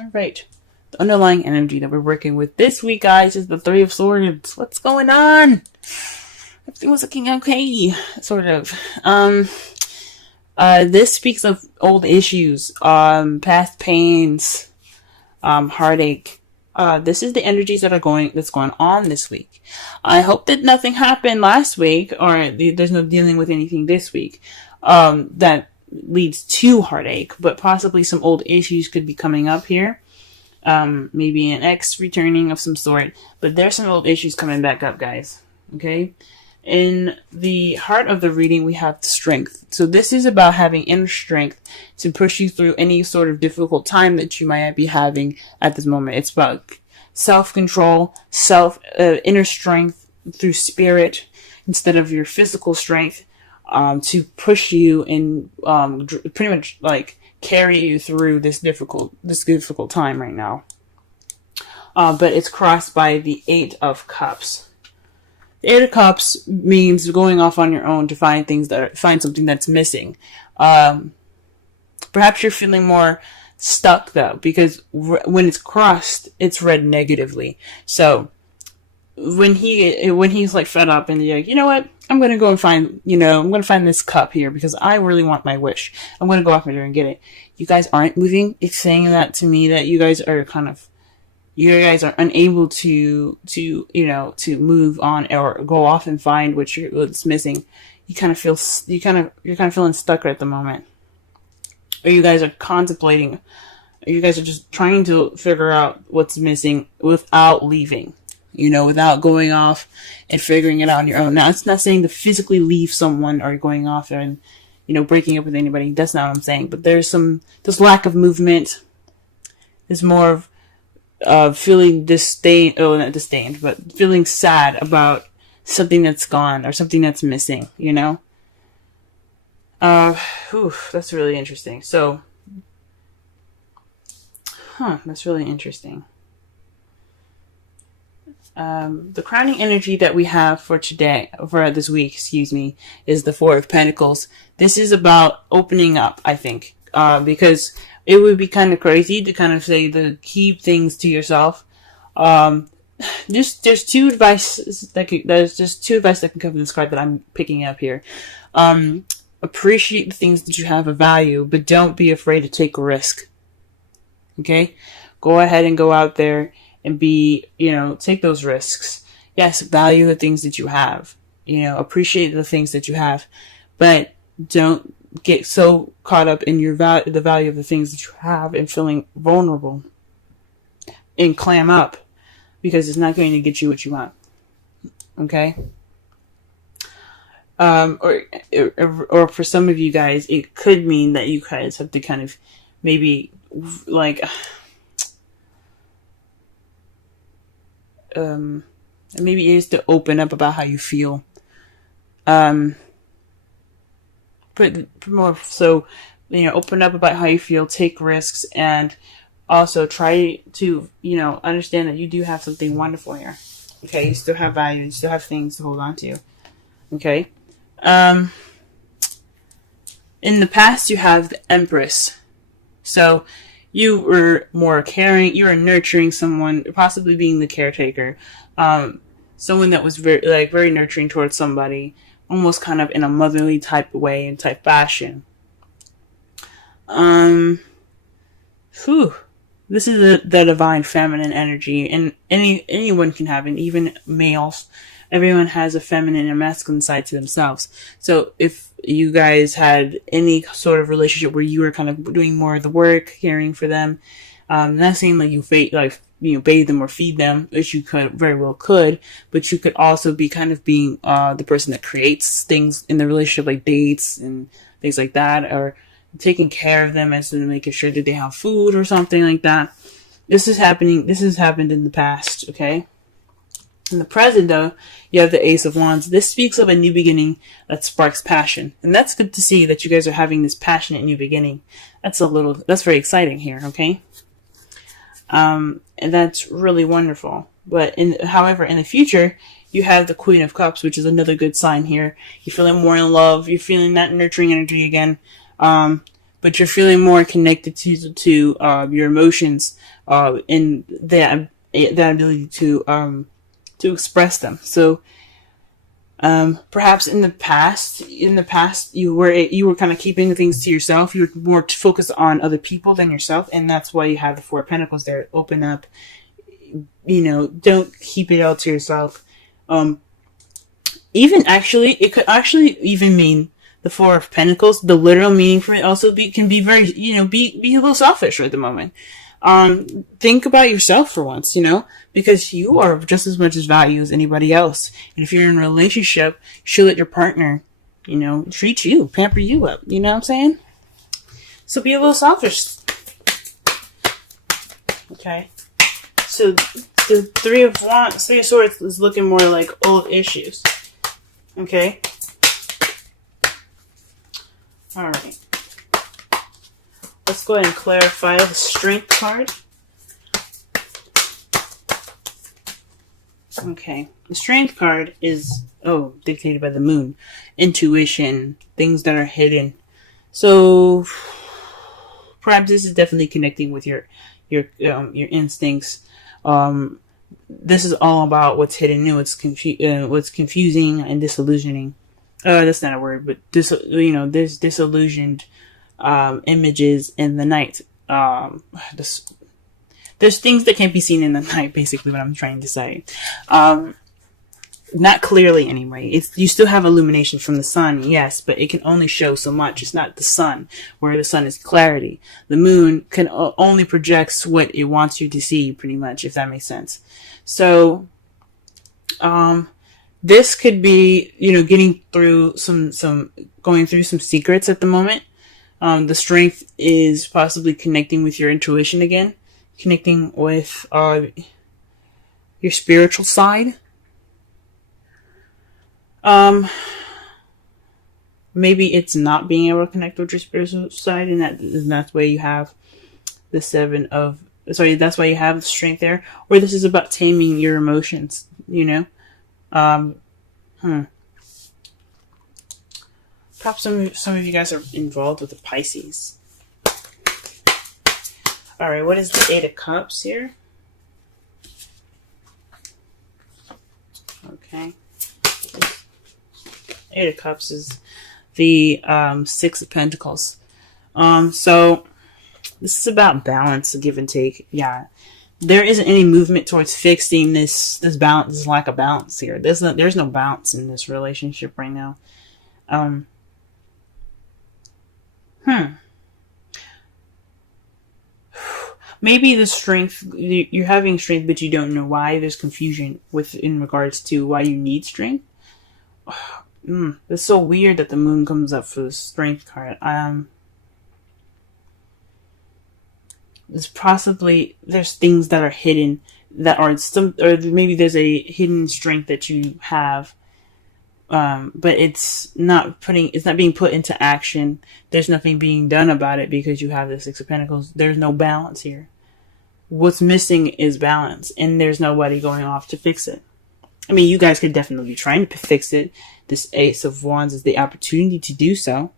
All right. The underlying energy that we're working with this week, guys, is the Three of Swords. What's going on? Everything was looking okay, sort of. This speaks of old issues, past pains, heartache. This is the energies that's going on this week. I hope that nothing happened last week, or there's no dealing with anything this week, that leads to heartache, but possibly some old issues could be coming up here. Maybe an ex returning of some sort, but there's some old issues coming back up, guys. Okay. In the heart of the reading, we have strength. So this is about having inner strength to push you through any sort of difficult time that you might be having at this moment. It's about self-control, inner strength through spirit instead of your physical strength, to push you and pretty much like carry you through this difficult time right now. But it's crossed by the Eight of Cups. The Eight of Cups means going off on your own to find something that's missing. Perhaps you're feeling more stuck though, because when it's crossed, it's read negatively. So when he's like fed up and you're like, you know what? I'm going to go and find this cup here because I really want my wish. I'm going to go off there and get it. You guys aren't moving. It's saying that to me that you guys are unable to move on or go off and find what's missing. You're kind of feeling stuck at the moment. Or you guys are contemplating, or you guys are just trying to figure out what's missing without leaving. Without going off and figuring it out on your own. Now, it's not saying to physically leave someone or going off and, breaking up with anybody. That's not what I'm saying. But there's lack of movement. There's more of feeling not disdained, but feeling sad about something that's gone or something that's missing, That's really interesting. So, that's really interesting. The crowning energy that we have for this week, is the Four of Pentacles. This is about opening up, I think, because it would be kind of crazy to kind of say to keep things to yourself. There's two advice that can come from this card that I'm picking up here. Appreciate the things that you have of value, but don't be afraid to take a risk. Okay? Go ahead and go out there and take those risks. Yes, value the things that you have. Appreciate the things that you have, but don't get so caught up in the value of the things that you have and feeling vulnerable and clam up, because it's not going to get you what you want. Okay? Or for some of you guys, it could mean that you guys have to kind of maybe maybe it is to open up about how you feel. But more so, open up about how you feel, take risks, and also try to, understand that you do have something wonderful here. Okay, you still have value, you still have things to hold on to. Okay. In the past, you have the Empress. So you were more caring, you were nurturing someone, possibly being the caretaker. Someone that was very nurturing towards somebody, almost kind of in a motherly type way and type fashion. This is the divine feminine energy, and anyone can have it, even males. Everyone has a feminine and masculine side to themselves. So if you guys had any sort of relationship where you were kind of doing more of the work, caring for them, not saying like you bathe them or feed them, which you very well could, but you could also be kind of being the person that creates things in the relationship, like dates and things like that, or taking care of them as in making sure that they have food or something like that. This has happened in the past, okay? In the present, though, you have the Ace of Wands. This speaks of a new beginning that sparks passion. And that's good to see that you guys are having this passionate new beginning. That's very exciting here, okay? And that's really wonderful. But however, in the future, you have the Queen of Cups, which is another good sign here. You're feeling more in love. You're feeling that nurturing energy again. but you're feeling more connected to your emotions, and that ability to express them. So perhaps in the past, you were kind of keeping things to yourself. You were more focused on other people than yourself, and that's why you have the Four of Pentacles there. Open up, don't keep it all to yourself. Even actually, it could actually even mean the Four of Pentacles. The literal meaning for it also can be very, be a little selfish at the moment. Think about yourself for once, because you are just as much as value as anybody else. And if you're in a relationship, you should let your partner, treat you, pamper you up. You know what I'm saying? So be a little selfish. Okay. So the Three of Swords is looking more like old issues. Okay. All right. Let's go ahead and clarify the Strength card. Okay. The Strength card is, dictated by the Moon. Intuition. Things that are hidden. So, perhaps this is definitely connecting with your instincts. This is all about what's hidden and what's confusing and disillusioning. That's not a word, but there's disillusioned images in the night. There's things that can't be seen in the night, basically what I'm trying to say. Not clearly anyway. You still have illumination from the sun, yes, but it can only show so much. It's not the sun, where the sun is clarity. The moon can only projects what it wants you to see, pretty much, if that makes sense. So, this could be, getting through going through some secrets at the moment. The Strength is possibly connecting with your intuition again, connecting with your spiritual side. Maybe it's not being able to connect with your spiritual side, and that's why you have the that's why you have the Strength there. Or this is about taming your emotions, Perhaps some of you guys are involved with the Pisces. Alright, what is the Eight of Cups here? Okay. Eight of Cups is the Six of Pentacles. So this is about balance, give and take. Yeah. There isn't any movement towards fixing this balance, this lack of balance here. There's no balance in this relationship right now. Maybe the Strength, you're having Strength, but you don't know why. There's confusion in regards to why you need Strength. It's so weird that the Moon comes up for the Strength card. There's things that are hidden that are or maybe there's a hidden strength that you have, but it's not being put into action. There's nothing being done about it because you have the Six of Pentacles. There's no balance here. What's missing is balance, and there's nobody going off to fix it. I mean, you guys could definitely be trying to fix it. This Ace of Wands is the opportunity to do so.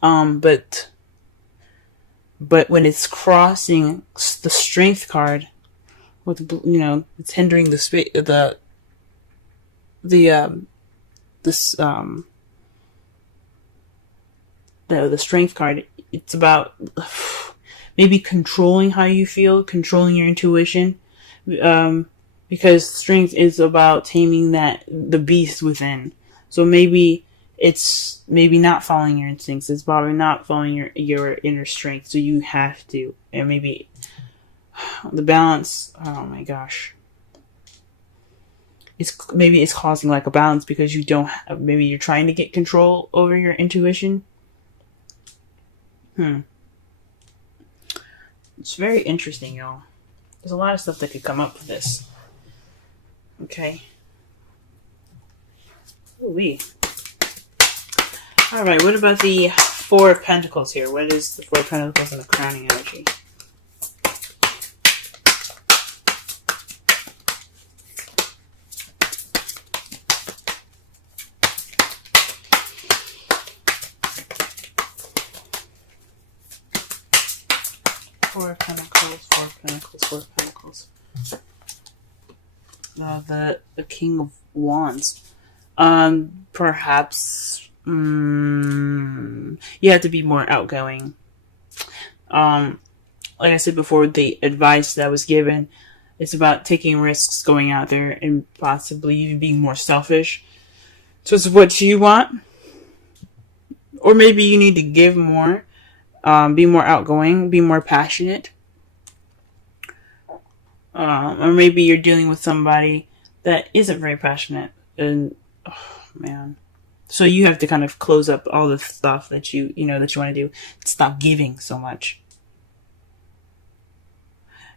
But when it's crossing the Strength card, with it's hindering the Strength card. It's about maybe controlling how you feel, controlling your intuition, because Strength is about taming the beast within. So maybe it's not following your instincts. It's probably not following your inner strength. So you have to, and maybe the balance. Oh my gosh. Maybe it's causing lack of balance because you don't have, maybe you're trying to get control over your intuition. It's very interesting, y'all. There's a lot of stuff that could come up with this. Okay. Ooh-wee. Alright, what about the Four of Pentacles here? What is the Four of Pentacles and the crowning energy? Four of Pentacles, Four of Pentacles, Four of Pentacles. The King of Wands. Perhaps you have to be more outgoing. Like I said before, the advice that was given, it's about taking risks, going out there, and possibly even being more selfish. So it's what you want. Or maybe you need to give more, be more outgoing, be more passionate. Or maybe you're dealing with somebody that isn't very passionate. And, oh man. So you have to kind of close up all the stuff that you want to do. Stop giving so much.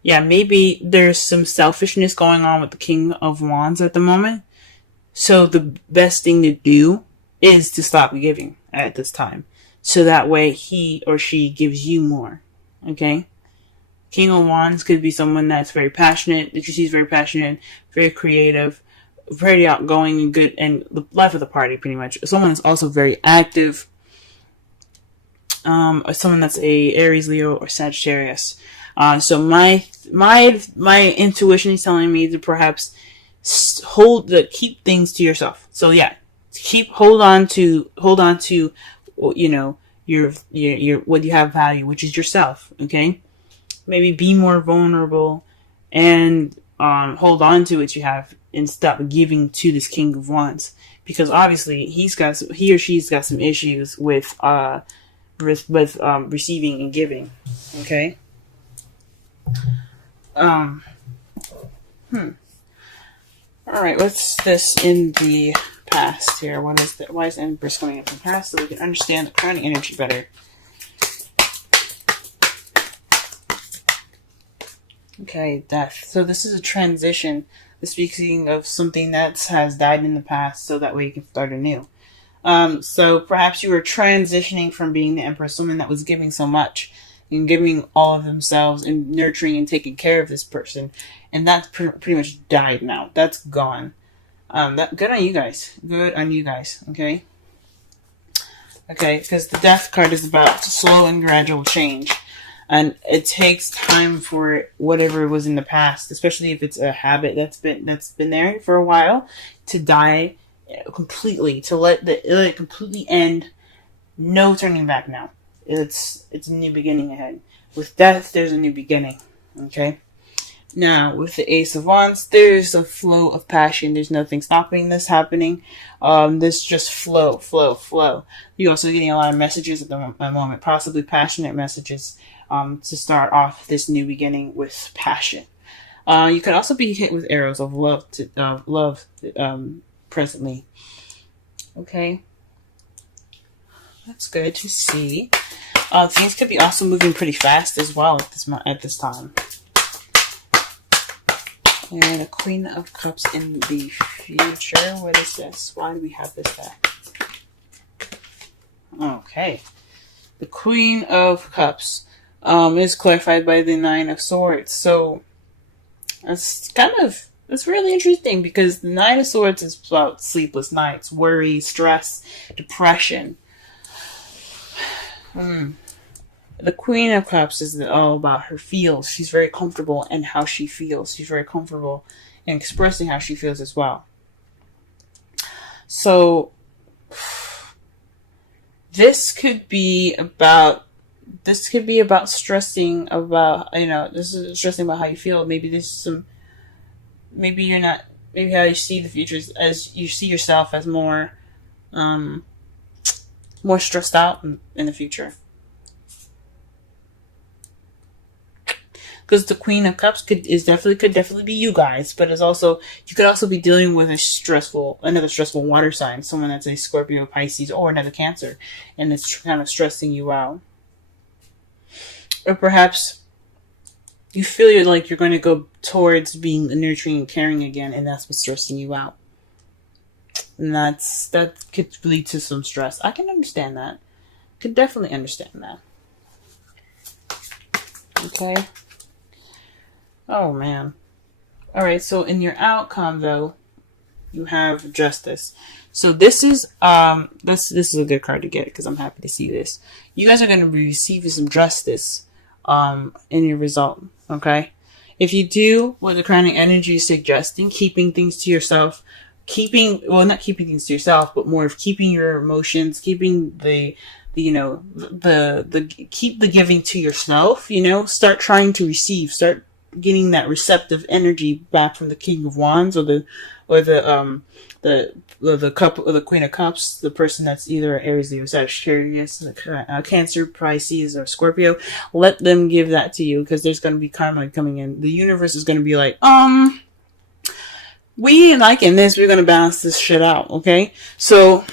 Yeah, maybe there's some selfishness going on with the King of Wands at the moment. So the best thing to do is to stop giving at this time. So that way he or she gives you more. Okay? King of Wands could be someone that's very passionate, that you see is very passionate, very creative, very outgoing and good, and the life of the party pretty much. Someone that's also very active. Or someone that's a Aries, Leo, or Sagittarius. So my intuition is telling me to perhaps keep things to yourself. So yeah, hold on to your what you have value, which is yourself. Okay, maybe be more vulnerable and hold on to what you have and stop giving to this King of Wands, because obviously he or she's got some issues with receiving and giving. Okay. Alright, what's this in the past here? Why is the Empress coming up in the past so we can understand the crowning energy better? Okay, death. So this is a transition. Speaking of something that has died in the past, so that way you can start anew. So perhaps you were transitioning from being the Empress, someone that was giving so much and giving all of themselves and nurturing and taking care of this person, and that's pretty much died now. That's gone. Good on you guys. Good on you guys. Okay. Okay, because the Death card is about slow and gradual change, and it takes time for whatever was in the past, especially if it's a habit that's been there for a while, to die completely, to let it completely end. No turning back now. It's a new beginning ahead. With Death, there's a new beginning. Okay. Now, with the Ace of Wands, there's a flow of passion. There's nothing stopping this happening. This just flow. You're also getting a lot of messages at the moment, possibly passionate messages, to start off this new beginning with passion. You could also be hit with arrows of love, presently. Okay. That's good to see. Things could be also moving pretty fast as well at this time. And a Queen of Cups in the future. What is this? Why do we have this back? Okay. The Queen of Cups is clarified by the Nine of Swords. So that's really interesting, because the Nine of Swords is about sleepless nights, worry, stress, depression. The Queen of Cups is all about her feels. She's very comfortable in how she feels. She's very comfortable in expressing how she feels as well. So this could be about stressing about, this is stressing about how you feel. Maybe how you see the future as you see yourself as more stressed out in the future. Because the Queen of Cups could definitely be you guys, but you could also be dealing with another stressful water sign, someone that's a Scorpio, Pisces, or another Cancer, and it's kind of stressing you out. Or perhaps you feel like you're going to go towards being nurturing and caring again, and that's what's stressing you out. And that could lead to some stress. I can understand that. Could definitely understand that. Okay. Oh, man. Alright, so in your outcome, though, you have Justice. So this is a good card to get, because I'm happy to see this. You guys are going to be receiving some justice in your result. Okay. If you do what the crowning energy is suggesting, keeping things to yourself, not keeping things to yourself, but more of keeping your emotions, keeping keep the giving to yourself, start trying to receive, start getting that receptive energy back from the King of Wands or the cup or the Queen of Cups, the person that's either Aries, Leo, Sagittarius, Cancer, Pisces, or Scorpio. Let them give that to you, because there's going to be karma coming in. The universe is going to be like, we liking this, we're going to balance this shit out, okay? So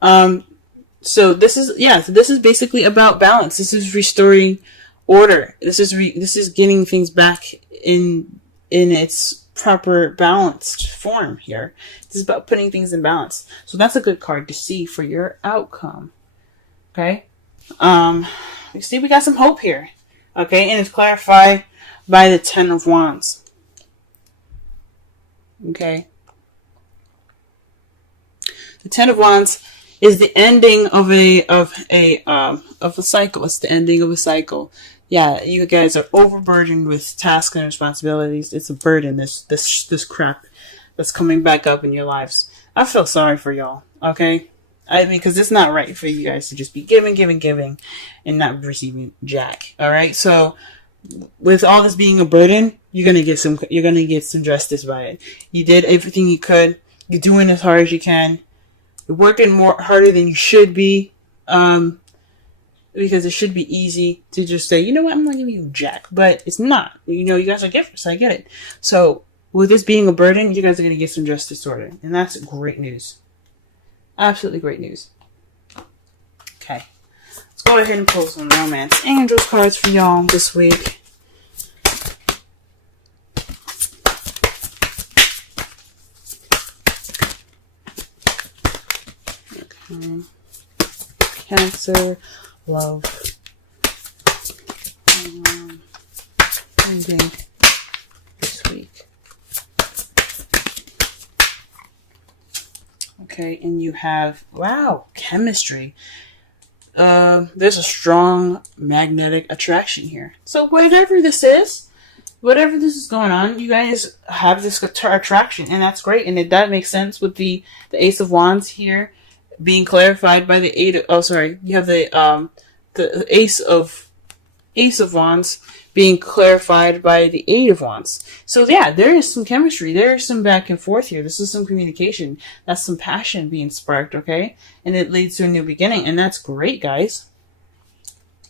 this is basically about balance. This is restoring order. This is getting things back in its proper balanced form here. This is about putting things in balance. So that's a good card to see for your outcome. Okay. You see, we got some hope here. Okay, and it's clarified by the Ten of Wands. Okay. The Ten of Wands is the ending of a cycle. It's the ending of a cycle. Yeah, you guys are overburdened with tasks and responsibilities. It's a burden, this crap that's coming back up in your lives. I feel sorry for y'all, okay? Because it's not right for you guys to just be giving, and not receiving jack. All right, so with all this being a burden, you're gonna get some justice by it. You did everything you could. You're doing as hard as you can. You're working harder than you should be. Because it should be easy to just say, you know what, I'm not giving you jack. But it's not. You guys are givers. I get it. So, with this being a burden, you guys are going to get some justice sorted. And that's great news. Absolutely great news. Okay. Let's go ahead and pull some Romance Angels cards for y'all this week. Okay. Cancer. Love. Ending this week. Okay, and you have, wow, chemistry. There's a strong magnetic attraction here. So whatever this is going on, you guys have this attraction, and that's great, and that makes sense with the Ace of Wands here being clarified by the you have the Ace of Wands being clarified by the Eight of Wands. So yeah, there is some chemistry. There is some back and forth here. This is some communication. That's some passion being sparked, okay? And it leads to a new beginning, and that's great, guys.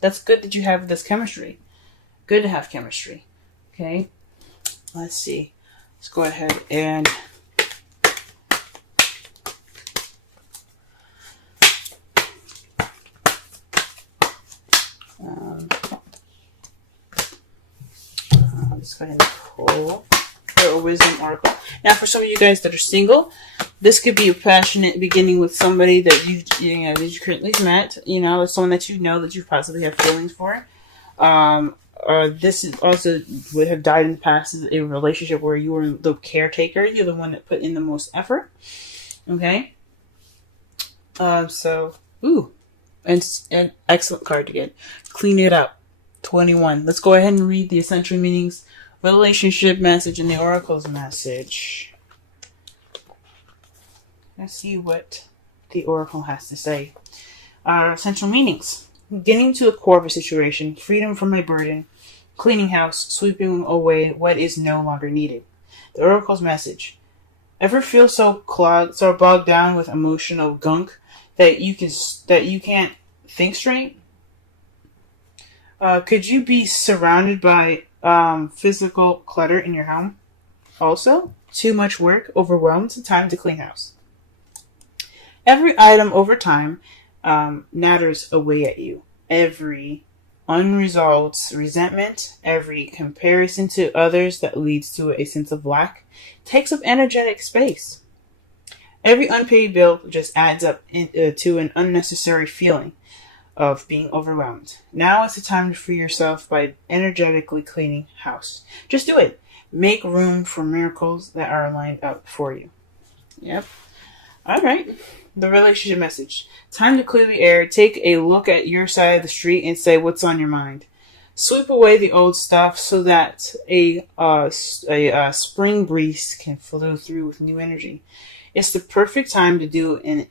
That's good that you have this chemistry. Good to have chemistry. Okay? Let's see. Let's go ahead and let's go ahead and pull a wisdom oracle. Now, for some of you guys that are single, this could be a passionate beginning with somebody that you currently met. Someone that that you possibly have feelings for. Or this is also would have died in the past as a relationship where you were the caretaker. You're the one that put in the most effort. Okay. An excellent card to get. Clean it up. 21. Let's go ahead and read the essential meanings, relationship message, and the oracle's message. Let's see what the oracle has to say. Essential meanings. Getting to the core of a situation, freedom from my burden, cleaning house, sweeping away what is no longer needed. The oracle's message. Ever feel so bogged down with emotional gunk that you can't think straight? Could you be surrounded by physical clutter in your home? Also, too much work, overwhelmed, time to clean house. Every item over time natters away at you. Every unresolved resentment, every comparison to others that leads to a sense of lack takes up energetic space. Every unpaid bill just adds up to an unnecessary feeling of being overwhelmed. Now is the time to free yourself by energetically cleaning house. Just do it. Make room for miracles that are lined up for you. Yep. All right. the relationship message. Time to clear the air. Take a look at your side of the street and say what's on your mind. Sweep away the old stuff so that a spring breeze can flow through with new energy. It's the perfect time to do an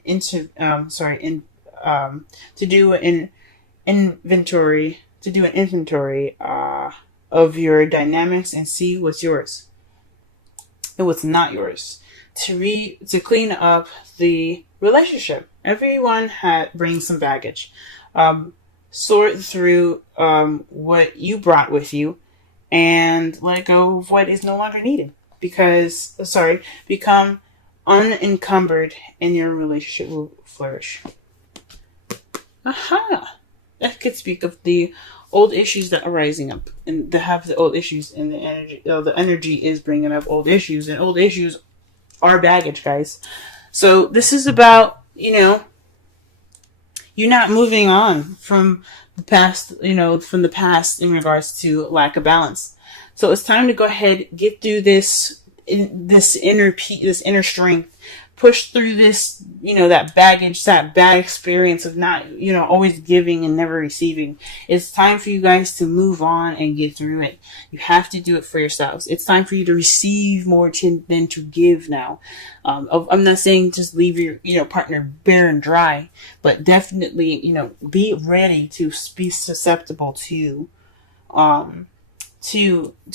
inventory of your dynamics and see what's yours and what's not yours. To clean up the relationship. Everyone brings some baggage. Sort through what you brought with you and let go of what is no longer needed. Become unencumbered and your relationship will flourish. Aha! That could speak of the old issues that are rising up and the old issues and the energy. The energy is bringing up old issues, and old issues are baggage, guys. So this is about, you're not moving on from the past, from the past in regards to lack of balance. So it's time to go ahead, get through this inner strength, push through this, that baggage, that bad experience of not, always giving and never receiving. It's time for you guys to move on and get through it. You have to do it for yourselves. It's time for you to receive more than to give now. I'm not saying just leave your, partner bare and dry, but definitely, be ready to be susceptible to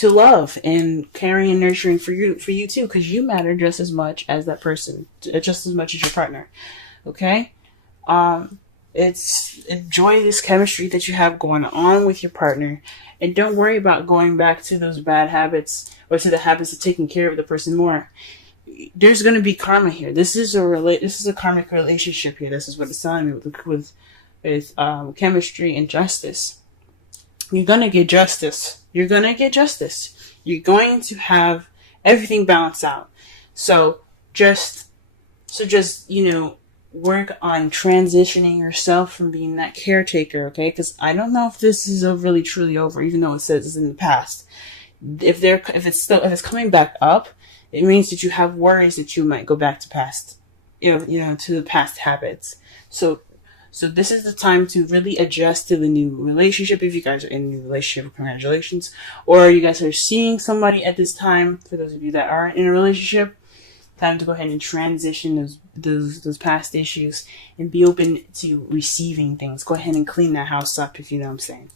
love and caring and nurturing for you too, because you matter just as much as that person, just as much as your partner. Okay? Enjoy this chemistry that you have going on with your partner, and don't worry about going back to those bad habits or to the habits of taking care of the person more. There's going to be karma here. This is a karmic relationship here. This is what it's telling me with chemistry and justice. You're going to get justice. You're going to get justice. You're going to have everything balanced out. So just, work on transitioning yourself from being that caretaker, okay? Because I don't know if this is really truly over, even though it says it's in the past. If it's coming back up, it means that you have worries that you might go back to past, to the past habits. So this is the time to really adjust to the new relationship. If you guys are in a new relationship, congratulations. Or you guys are seeing somebody at this time, for those of you that are in a relationship, time to go ahead and transition those past issues and be open to receiving things. Go ahead and clean that house up, if you know what I'm saying.